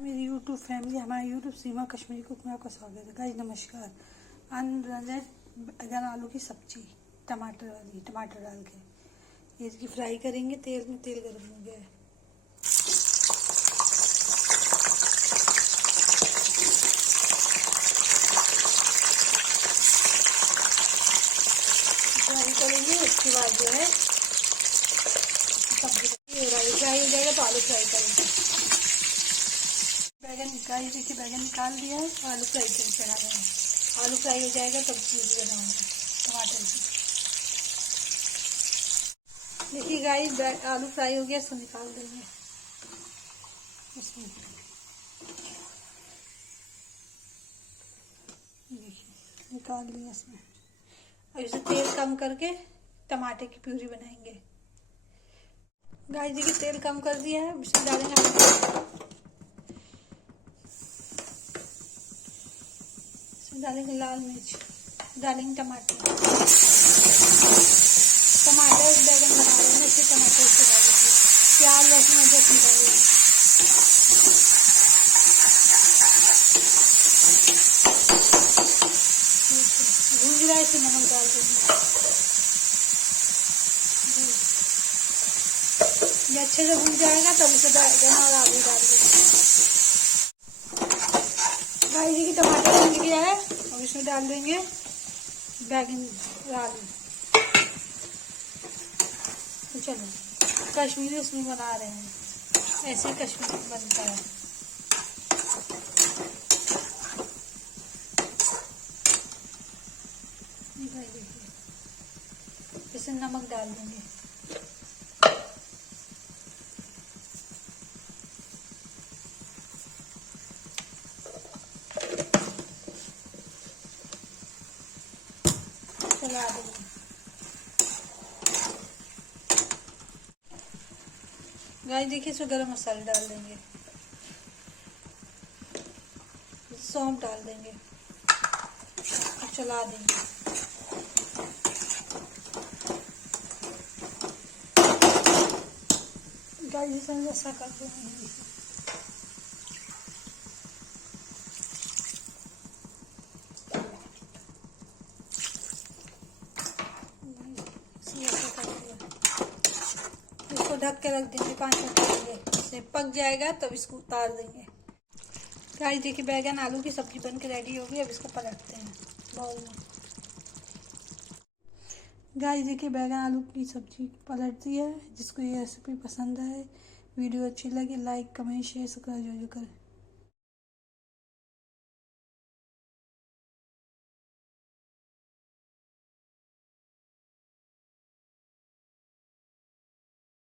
मेरी YouTube family, हमारे YouTube सीमा Kashmiri cook में आपका स्वागत है। गाइस नमस्कार। अनरंजित बैगन आलू की सब्जी टमाटर वाली, टमाटर डाल के ये इसकी फ्राई करेंगे तेल में। तेल गर्म हो गया है। फ्राई करेंगे, उसके बाद जो है सब्जी फ्राई हो जाएगा तो आलू फ्राई करेंगे। बैगन निकाल, देखिए बैगन निकाल दिया है, आलू फ्राई करके चढ़ा रहे हैं। आलू फ्राई हो जाएगा तब चीज़ बनाऊंगा टमाटर की। देखिए गाइस आलू फ्राई हो गया, इसको निकाल देंगे इसमें। देखिए निकाल लिया इसमें। अब इसे तेल कम करके टमाटर की प्यूरी बनाएंगे। गाइस देखिए तेल कम कर दिया है, इसमें डालेंगे लाल मिर्च, डालेंगे टमाटर बैगन बना रहे हैं, इससे टमाटर से डालेंगे। प्याज लहसुन अदरक डालेंगे। भून रहा है, इसे नमक डाल देंगे। ये अच्छे से भून जाएगा तब इसे बैगन और आलू डाल देंगे। गाइस देखिए टमाटर भून गया है, और इसमें डाल देंगे बैगन और आलू। तो चलो कश्मीरी उसमें बना रहे हैं, ऐसे कश्मीरी बनता है। देखिए इसे नमक डाल देंगे। चला देंगे। गाइस देखिए इसमें गरम मसाला डाल देंगे, सौंफ डाल देंगे और चला देंगे। गाइस ऐसा कर देंगे। इसको ढक के रख देंगे 5 मिनट के लिए। इससे पक जाएगा तब इसको उतार देंगे। गाइस देखिए बैगन आलू की सब्जी बन के रेडी हो गई। अब इसको पलटते हैं बाउल में। गाइस देखिए बैगन आलू की सब्जी पलट दी है। जिसको ये रेसिपी पसंद आए, वीडियो अच्छी लगे, लाइक कमेंट शेयर सब्सक्राइब जरूर करें।